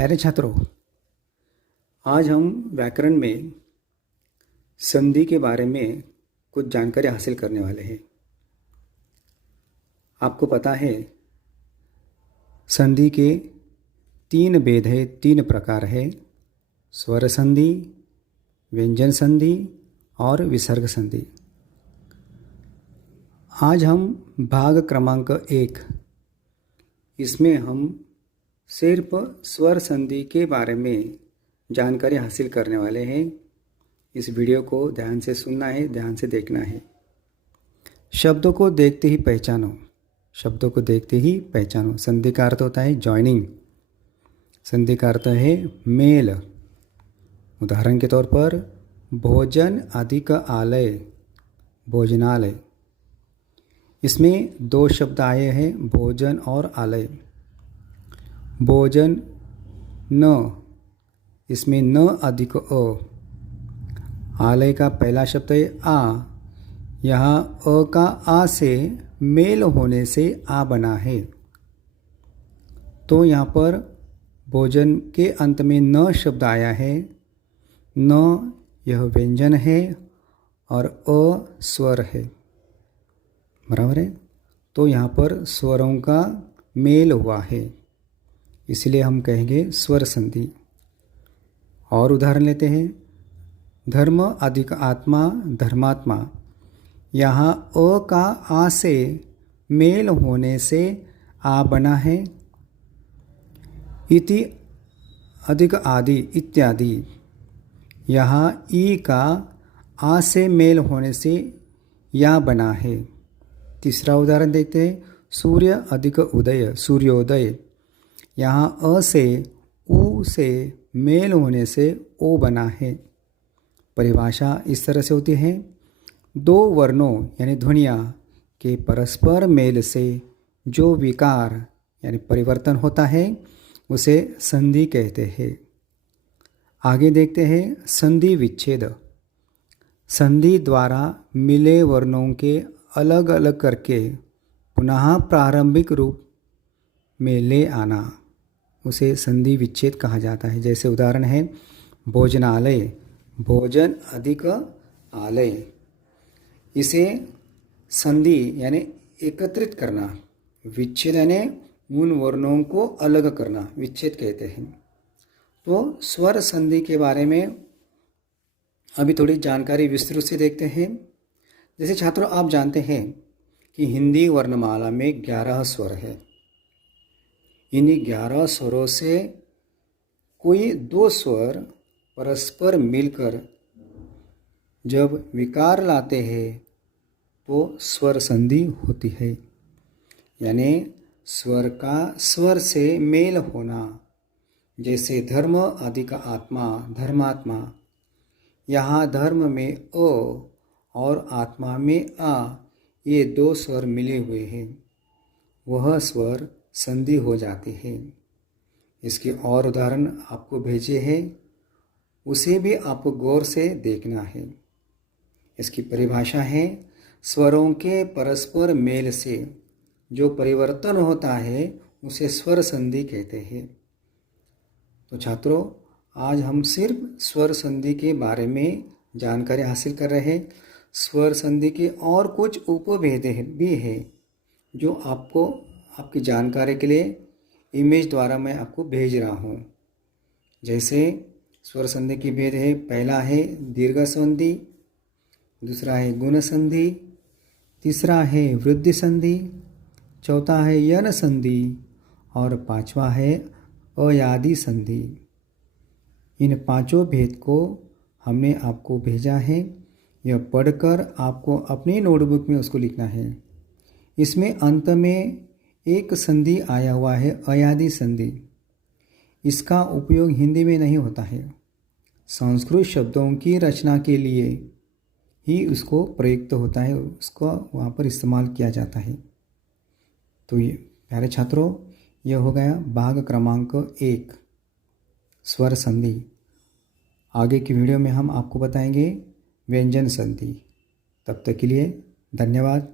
प्यारे छात्रों, आज हम व्याकरण में संधि के बारे में कुछ जानकारी हासिल करने वाले हैं। आपको पता है संधि के तीन भेद है, तीन प्रकार है, स्वर संधि, व्यंजन संधि और विसर्ग संधि। आज हम भाग क्रमांक 1 इसमें हम सिर्फ स्वर संधि के बारे में जानकारी हासिल करने वाले हैं। इस वीडियो को ध्यान से सुनना है, ध्यान से देखना है। शब्दों को देखते ही पहचानो, शब्दों को देखते ही पहचानो। संधि का अर्थ होता है जॉइनिंग, संधि का अर्थ है मेल। उदाहरण के तौर पर भोजन अधिक आलय, भोजनालय। इसमें दो शब्द आए हैं, भोजन और आलय। भोजन न, इसमें न अधिक अ। आलय का पहला शब्द है आ, यहाँ अ का आ से मेल होने से आ बना है। तो यहाँ पर भोजन के अंत में न शब्द आया है। न यह व्यंजन है और अ स्वर है, बराबर है। तो यहाँ पर स्वरों का मेल हुआ है, इसलिए हम कहेंगे स्वर संधि। और उदाहरण लेते हैं, धर्म अधिक आत्मा, धर्मात्मा। यहाँ अ का आ से मेल होने से आ बना है। इति अधिक आदि, इत्यादि। यहाँ ई का आ से मेल होने से या बना है। तीसरा उदाहरण देखते हैं, सूर्य अधिक उदय, सूर्योदय। यहाँ अ से उ से मेल होने से ओ बना है। परिभाषा इस तरह से होती है, दो वर्णों यानी ध्वनियाँ के परस्पर मेल से जो विकार यानी परिवर्तन होता है उसे संधि कहते हैं। आगे देखते हैं संधि विच्छेद। संधि द्वारा मिले वर्णों के अलग अलग करके पुनः प्रारंभिक रूप में ले आना, उसे संधि विच्छेद कहा जाता है। जैसे उदाहरण है भोजनालय, भोजन अधिक आलय। इसे संधि यानी एकत्रित करना, विच्छेद यानी उन वर्णों को अलग करना, विच्छेद कहते हैं। तो स्वर संधि के बारे में अभी थोड़ी जानकारी विस्तृत से देखते हैं। जैसे छात्रों, आप जानते हैं कि हिंदी वर्णमाला में 11 स्वर है। इन्हीं 11 स्वरों से कोई दो स्वर परस्पर मिलकर जब विकार लाते हैं तो स्वर संधि होती है। यानी स्वर का स्वर से मेल होना। जैसे धर्म अधिक आत्मा, धर्मात्मा। यहाँ धर्म में अ और आत्मा में आ, ये दो स्वर मिले हुए हैं, वह स्वर संधि हो जाती है। इसके और उदाहरण आपको भेजे हैं, उसे भी आपको गौर से देखना है। इसकी परिभाषा है, स्वरों के परस्पर मेल से जो परिवर्तन होता है उसे स्वर संधि कहते हैं। तो छात्रों, आज हम सिर्फ स्वर संधि के बारे में जानकारी हासिल कर रहे हैं। स्वर संधि के और कुछ उपभेद भी हैं जो आपको आपकी जानकारी के लिए इमेज द्वारा मैं आपको भेज रहा हूँ। जैसे स्वर संधि के भेद है, पहला है दीर्घ संधि, दूसरा है गुण संधि, तीसरा है वृद्धि संधि, चौथा है यन संधि और पांचवा है अयादि संधि। इन पांचों भेद को हमने आपको भेजा है। यह पढ़कर आपको अपनी नोटबुक में उसको लिखना है। इसमें अंत में एक संधि आया हुआ है, अयादि संधि। इसका उपयोग हिंदी में नहीं होता है, संस्कृत शब्दों की रचना के लिए ही उसको प्रयुक्त होता है, उसको वहाँ पर इस्तेमाल किया जाता है। तो ये प्यारे छात्रों, यह हो गया भाग क्रमांक 1 स्वर संधि। आगे की वीडियो में हम आपको बताएंगे व्यंजन संधि। तब तक के लिए धन्यवाद।